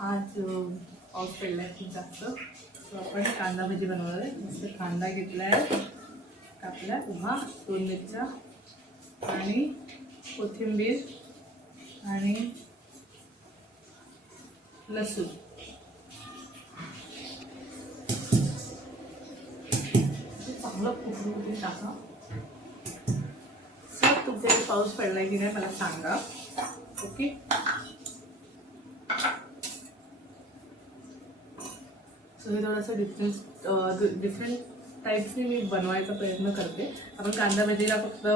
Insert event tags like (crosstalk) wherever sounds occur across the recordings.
आज पाऊस पडला आहे खूप जास्त. सो आपण कांदा भजी बनवणार आहे. मस्त कांदा घेतला आहे कापला उभा दोन मिरच्या आणि कोथिंबीर आणि लसूण. चांगलं कुठून कुठून टाका. सर तुमच्या पाऊस पडला आहे की नाही मला सांगा. ओके? सो हे थोडंसं डिफरन्स डिफरंट टाईप्सने मी बनवायचा प्रयत्न करते. आपण कांदा भजीला फक्त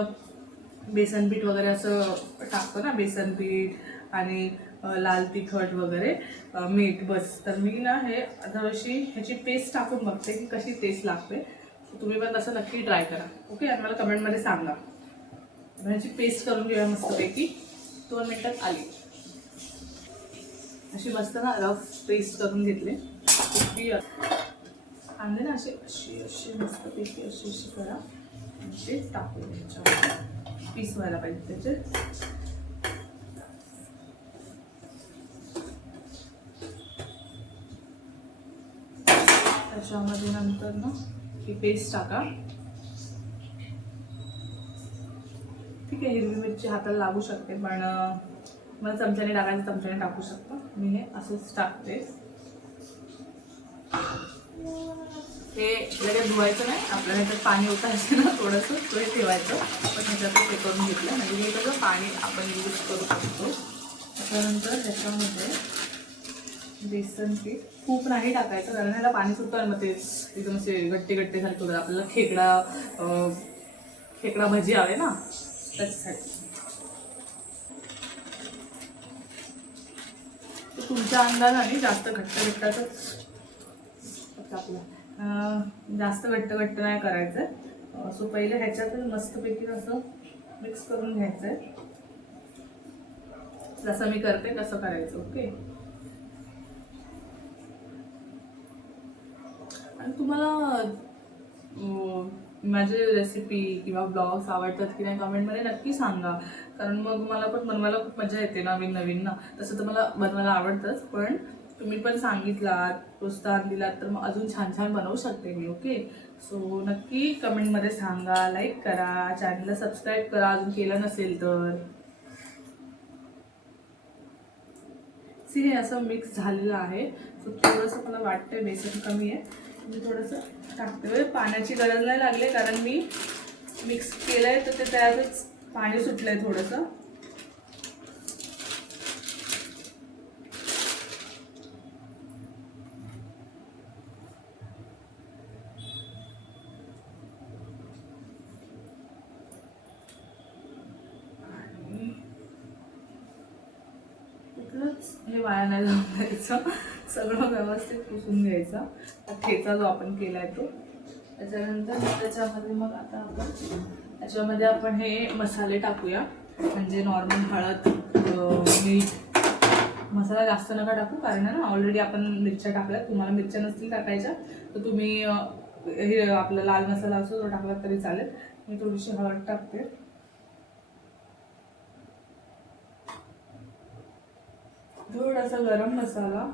बेसन पीठ वगैरे असं टाकतो ना बेसन पीठ आणि लाल तिखट वगैरे मीठ बस. तर मी ना हे थोडीशी ह्याची पेस्ट टाकून बघते की कशी टेस्ट लागते. तुम्ही पण तसं नक्की ट्राय करा. ओके आणि मला कमेंटमध्ये सांगा. ह्याची पेस्ट करून घेऊया मस्तपैकी. दोन मिनटात आली. अशी मस्त ना रफ पेस्ट करून घेतले. इतकी कांदे ना असे अशी अशी मस्तपैकी अशी अशी करा. ते टाकून त्याच्यावर पीस व्हायला पाहिजे त्याचे त्याच्यामध्ये नंतर ना ही पेस्ट टाका. ठीक आहे हिरवी मिरची हाताला लागू शकते पण मला चमच्याने टाकायचं चमच्याने टाकू शकतो. मी हे असंच टाकते. हे लगेच धुवायचं नाही आपल्याला ह्याच्यात पाणी उतारायचं ना थोडंसं तो हे ठेवायचं. पण ह्याच्यातच हे करून घेतलं. म्हणजे हे कसं पाणी आपण यूज करू शकतो. त्याच्यानंतर ह्याच्यामध्ये बेसन पीठ. खूप नाही टाकायचं कारण ह्याला पाणी सुटतं मग ते एकदम असे गट्टे गट्टे सारखे होतात. आपल्याला खेकडा खेकडा भजी हवे ना त्याच्यासाठी. तुमच्या अंदाजाने जास्त घट्ट घट्टाचं आता आपलं जास्त घट्ट घट्ट नाही करायचं. सो पहिले ह्याच्यातून मस्तपैकी असं मिक्स करून घ्यायचं आहे जसं मी करते तसं करायचं ओके आणि तुम्हाला माझे रेसिपी किंवा ब्लॉग्स आवडतात की नाही कमेंटमध्ये नक्की सांगा. कारण मग मला पण बनवायला खूप मजा येते नवीन नवीन ना. तसं तर मला बनवायला आवडतंच पण तुम्ही पण सांगितलात प्रोत्साहन दिलात तर मग अजून छान छान बनवू शकते मी ओके? सो नक्की कमेंटमध्ये सांगा लाईक करा चॅनलला सबस्क्राईब करा अजून केलं नसेल तर. सी हे असं मिक्स झालेलं आहे. सो थोडंसं मला वाटतं बेसन कमी आहे. मी थोडंसं टाकते. म्हणजे पाण्याची गरज नाही लागली कारण मी मिक्स केलं आहे तर ते त्यातच पाणी सुटलं आहे थोडंसं आणि कुठलंच हे वाया नाही घ्यायचं. सगळं व्यवस्थित पुसून घ्यायचं. ठेचा जो आपण केला आहे तो. त्याच्यानंतर त्याच्यामध्ये मग आता आपण त्याच्यामध्ये आपण हे मसाले टाकूया. म्हणजे नॉर्मल हळद मीठ. मसाला जास्त नका टाकू कारण ना ऑलरेडी आपण मिरच्या टाकल्या तुम्हाला मिरच्या नसतील टाकायच्या तर तुम्ही हे आपला लाल मसाला असो तो टाकला तरी चालेल. मी थोडीशी हळद टाकते. थोडासा गरम मसाला.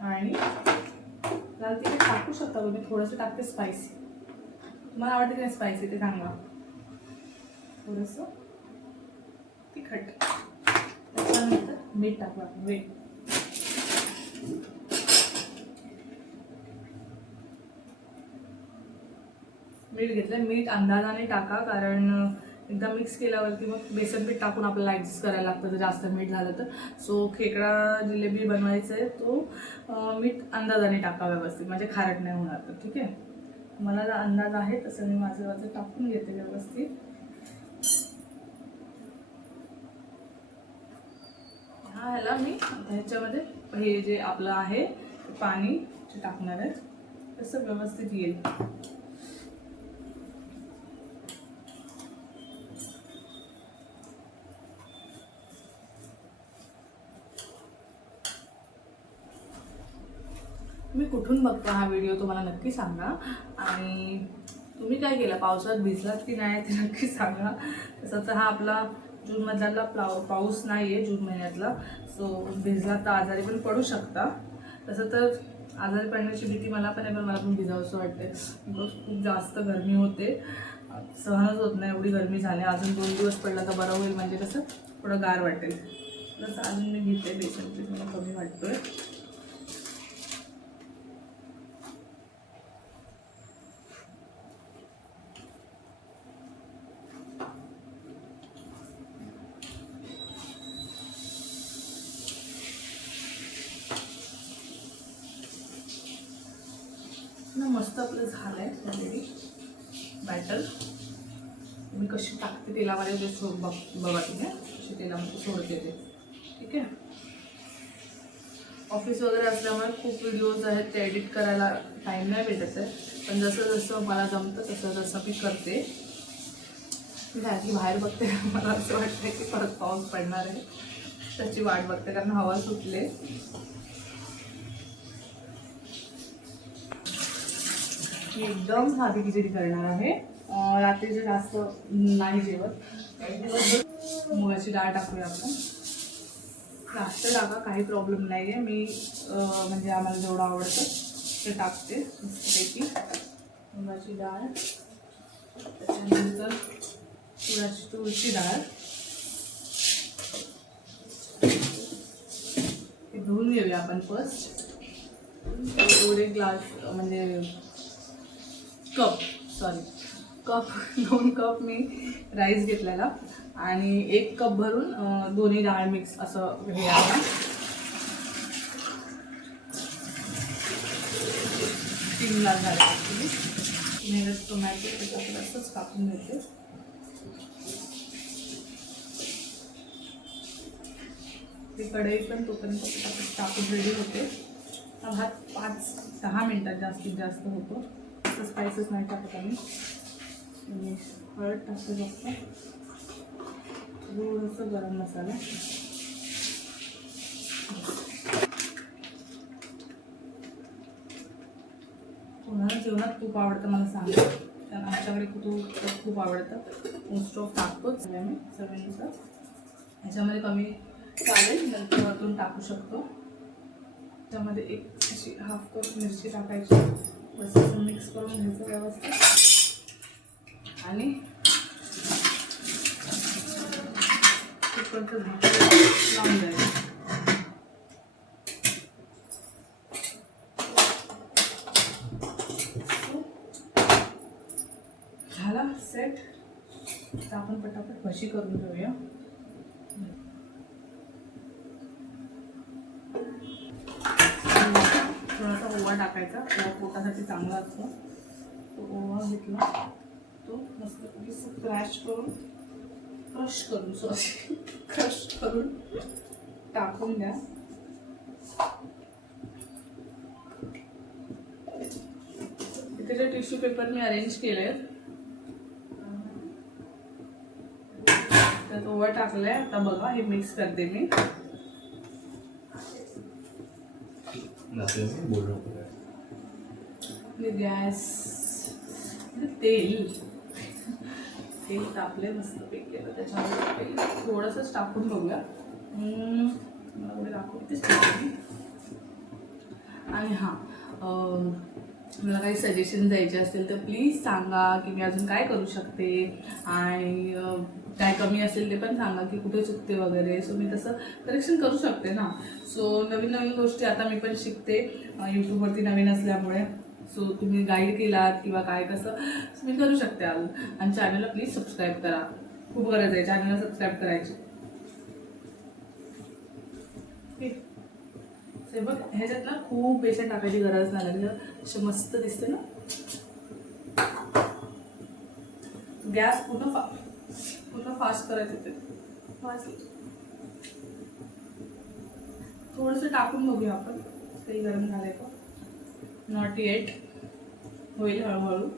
आणि लाल तिखट टाकू शकता तुम्ही थोडंसं टाकते स्पायसी मला आवडते की नाही स्पायसी ते सांगा. थोडंसं तिखट. त्याच्यानंतर मीठ टाकू आपण मीठ. मीठ घेतलं मीठ अंदाजाने टाका कारण एकदा मिक्स केल्यावरती मग बेसन पीठ टाकून आपल्याला ॲडजस्ट करायला लागतं. जर जास्त मीठ झालं तर. सो खेकडा जिलेबी बनवायचा आहे तो मीठ अंदाजाने टाका व्यवस्थित. म्हणजे खारट नाही होणार तर. ठीक आहे? मला जर अंदाज आहे तसं मी माझं माझं टाकून घेते व्यवस्थित. हा ह्याला मी ह्याच्यामध्ये हे जे आपलं आहे ते पाणी टाकणार आहे तसं व्यवस्थित येईल तुम्ही कुठून बघता हा व्हिडिओ तुम्हाला नक्की सांगा. आणि तुम्ही काय केलं? पावसात भिजलात की नाही ते नक्की सांगा. तसं तर हा आपला जूनमधला प्लाव पाऊस नाही आहे जून महिन्यातला. सो भिजला तर आजारी पण पडू शकता. तसं तर आजारी पडण्याची भीती मला पण आहे पण मला पण भिजावंसं वाटते बिकॉज खूप जास्त गरमी होते. सहनच होत नाही एवढी गरमी झाली. अजून दोन दिवस पडला तर बरं होईल. म्हणजे कसं थोडं गार वाटेल. तसं अजून मी घेते. बेसन पीठ मला कमी वाटतोय. ना मस्त आपलं झालं आहे ऑलरेडी बॅटर मी कशी टाकते तेलामध्ये ते सो बघ बघा तुम्ही. कशी तेलामध्ये सोडते ते ठीक आहे? ऑफिस वगैरे असल्यामुळे खूप व्हिडिओज आहेत ते एडिट करायला टाईम नाही भेटत आहे. पण जसं जसं मला जमतं तसं तसं मी करते. आधी बाहेर बघते. मला असं वाटतं की परत पाऊस पडणार आहे. त्याची वाट बघते कारण हवा सुटले. मी एकदम साधी खिचडी करणार आहे. रात्रीचे जास्त नाही जेवत. मुगाची डाळ टाकूया आपण. जास्त टाका काही प्रॉब्लेम नाही आहे मी म्हणजे आम्हाला जेवढं आवडतं ते टाकते मस्तपैकी. मुगाची डाळ. त्याच्यानंतर तुळाची तुळशी डाळ. धुवून घेऊया आपण फर्स्ट एक ग्लास म्हणजे कप सॉरी कप (laughs) दोन कप मी राईस घेतलेला. आणि एक कप भरून दोन्ही डाळ मिक्स असं हे आहे. तीन ग्लास झाले मी टोमॅटो त्याच्याकडे असंच कापून घेते. ती कढई पण तोपर्यंत टाकून रेडी होते. हा भात पाच दहा मिनटात जास्तीत जास्त होतो. जास्त स्पायसेस नाही टाकत आम्ही आणि हळद टाकतो जास्त थोडंसं गरम मसाला कोणाला जेवणात खूप आवडतं मला सांगा कारण आमच्याकडे खूप खूप आवडतं मोस्ट ऑफ टाकतोच आम्ही सगळ्यांचं ह्याच्यामध्ये कमी चालेल नंतर टाकू शकतो त्यामध्ये एक अशी हाफ कप मिरची टाकायची बस असं मिक्स करून घ्यायचं व्यवस्थित. आणि? कुकरचं झाकण लावून द्यायचं. झाला सेट तर आपण पटापट भजी करून घेऊया. ओवा टाकायचा. ओवा पोटासाठी चांगला असतो. तो ओवा घेतला. तो मस्त क्रॅश करून क्रश करून सॉरी क्रश (laughs) करून टाकून द्या. इथे जे टिश्यू पेपर मी अरेंज केले त्यात ओवा टाकलाय. आता बघा हे मिक्स करते मी नाचल्यामुळे बोल नको हे गॅस तेल. तेल तापले मस्त पैकी. आता त्याच्यामध्ये तेल थोडंसंच टाकून बघूया. मला पुढे दाखवतेच आणि हां मला काही सजेशन द्यायचे असतील तर प्लीज सांगा की मी अजून काय करू शकते. आणि काय कमी असेल ते पण सांगा की कुठे चुकते वगैरे. सो मी तसं करेक्शन करू शकते ना. सो नवीन नवीन गोष्टी आता मी पण शिकते. यूट्यूबवरती नवीन असल्यामुळे. सो तुम्ही गाईड केलात किंवा काय कसं तुम्ही मी करू शकते. आणि चॅनलला प्लीज सबस्क्राईब करा. खूप गरज आहे चॅनलला सबस्क्राईब करायची. ते हे बघ ह्याच्यात ना खूप बेसन टाकायची गरज नाही लागली असे मस्त दिसते ना. गॅस पूर्ण फा पूर्ण फास्ट करायचं ते फास्ट थोडंसं टाकून बघूया आपण. काही गरम झालंय का? नॉट येट होईल हळूहळू.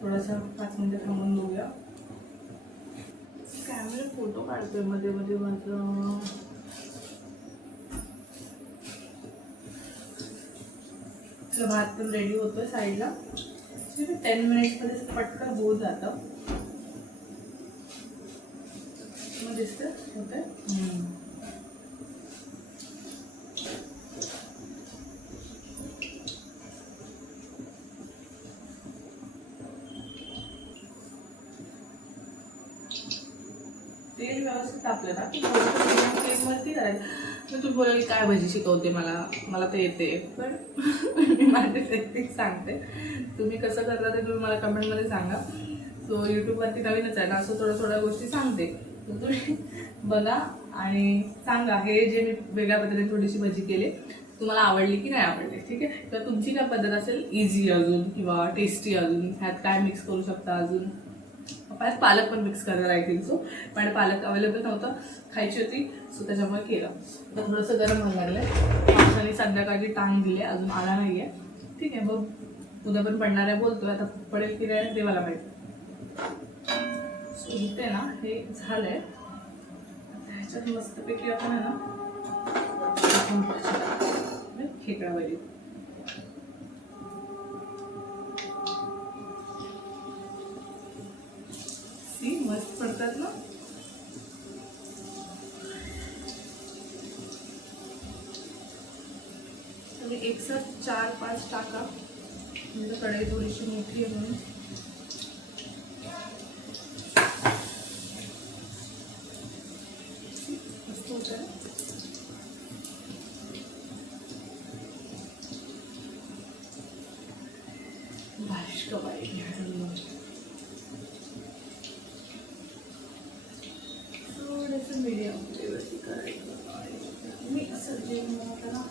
थोडंसं पाच मिनिटं थांबून बघूया. कॅमेरा फोटो काढतोयमध्ये मध्ये माझं. भात पण रेडी होतोय साईडला टेन मिनिट्समध्ये पटकन होऊन जातं. मग दिसतं होतंय तेल व्यवस्थित तापलं ना की थोडंसं medium फ्लेमवरती करायचं मग तू बोलाल काय भजी शिकवते मला? मला ते येते. पण मी माझी टेक्निक सांगते. तुम्ही कसं करता ते तुम्ही मला कमेंटमध्ये सांगा. सो यूट्यूबवरती नवीनच आहे ना असं थोड्या थोड्या गोष्टी सांगते. तर तुम्ही बघा आणि सांगा. हे जे मी वेगळ्या पद्धतीने थोडीशी भजी केली तुम्हाला आवडली की नाही आवडली ठीक आहे? तर तुमची काय पद्धत असेल? इझी अजून किंवा टेस्टी अजून? ह्यात काय मिक्स करू शकता अजून? पप्पाच पालक पण मिक्स करायला थिंक सो पण पालक अवेलेबल नव्हतं. खायची होती. सो त्याच्यामुळे केलं. तर थोडंसं गरम व्हायला लागलं पावसाने संध्याकाळची टांग दिली. आहे, अजून आला नाही आहे ठीक आहे बघ. उद्या पण पडणार आहे बोलतो आता पडेल की नाही देवाला माहिती. सो इथे ना हे झालं आहे ह्याच्यात मस्तपैकी आपण आहे ना खेकडा वगैरे. मस्त पडतात ना. एकसाथ चार पाच टाका. म्हणजे कढई थोडीशी मोठी आहे म्हणून मस्त होतं ना? बारिश कब आएगी मीडियम फ्लेवरची करायचं मी असं जेवण बनवताना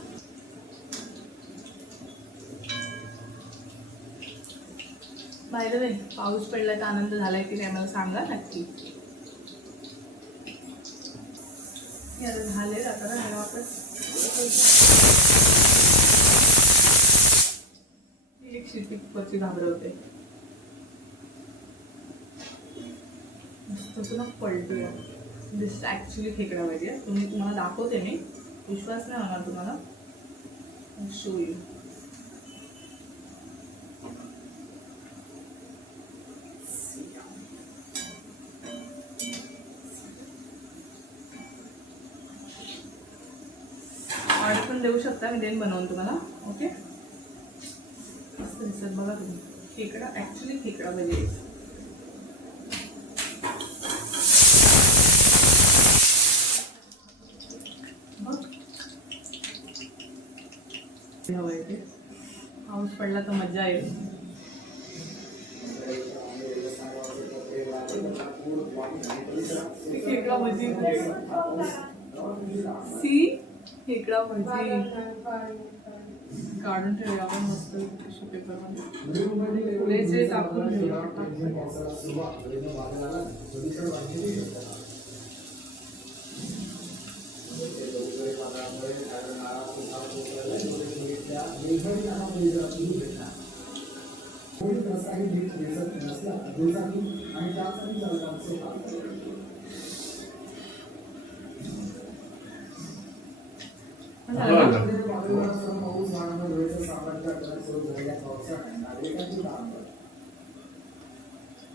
बाय द वे पाऊस पडल्याचा आनंद झालाय की नाही मला सांगा नक्की. झाले आता ना आपण एक शिटी कुकरची घाबरवते. मस्त तुला पलटूया दिस ॲक्च्युली खेकडा पाहिजे तुम्ही तुम्हाला दाखवते मी. विश्वास नाही होणार तुम्हाला. शो यू ऑर्डर पण देऊ शकता मी देईन बनवून तुम्हाला. ओके मस्त दिसत बघा तुम्ही. खेकडा ॲक्च्युली खेकडा पाहिजे म्हणजे हवं आहे ते पाऊस पडला तर मजा येईल खेकडा भजी सी? खेकडा भजी काढून ठेवूया आपण मस्त टिश्यू पेपरमध्ये पुरेसे टाकून घेऊया झालं ना?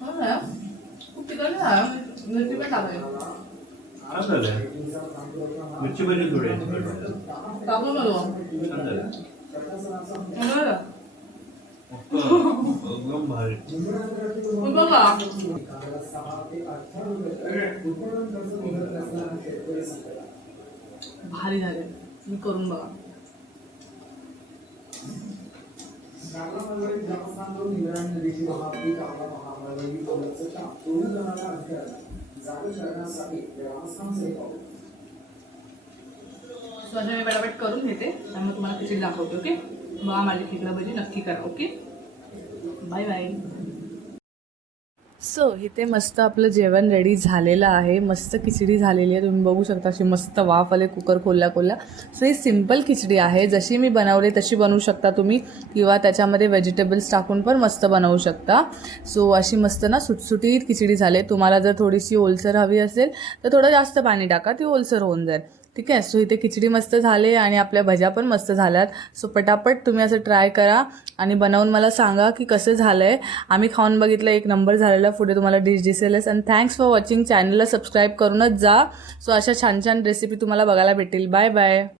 हो ना? खूप तिखट झाला. मिरची पण टाकायची. छान झालं मिरची भजी थोडी आहे तिखट वाटतं. टाकू नको. छान झालं चांगलं झालं. मस्त. एकदम भारी मग बघा. भारी झाले मी करून सो असं मी पटापट करून घेते आणि मग तुम्हाला खिचडी दाखवते ओके? बघा माझी खेकडा भजी नक्की करा ओके? Bye bye. सो इथे मस्त आपलं जेवण रेडी झालेलं आहे. मस्त खिचडी झालेली आहे. तुम्ही बघू शकता अशी मस्त वाफ आले कुकर खोलल्या खोलल्या सो ही सिंपल खिचडी आहे. जशी मी बनवली तशी बनवू शकता तुम्ही. किंवा त्याच्यामध्ये व्हेजिटेबल्स टाकून पण मस्त बनवू शकता. सो अशी मस्त ना सुटसुटीत खिचडी झाली. तुम्हाला जर थोडीशी ओलसर हवी असेल तर थोडं जास्त पाणी टाका. ती ओलसर होऊन जाईल. ठीक आहे? सो इथे खिचडी मस्त झाली आणि आपल्या भज्या पण मस्त झाल्यात. सो पटापट तुम्ही असं ट्राय करा आणि बनवून मला सांगा की कसं झालं आहे आम्ही खाऊन बघितलं एक नंबर झालेला. पुढे तुम्हाला डिश दिसेलच आणि थँक्स फॉर वॉचिंग चॅनलला सबस्क्राईब करूनच जा. सो अशा छान छान रेसिपी तुम्हाला बघायला भेटेल बाय बाय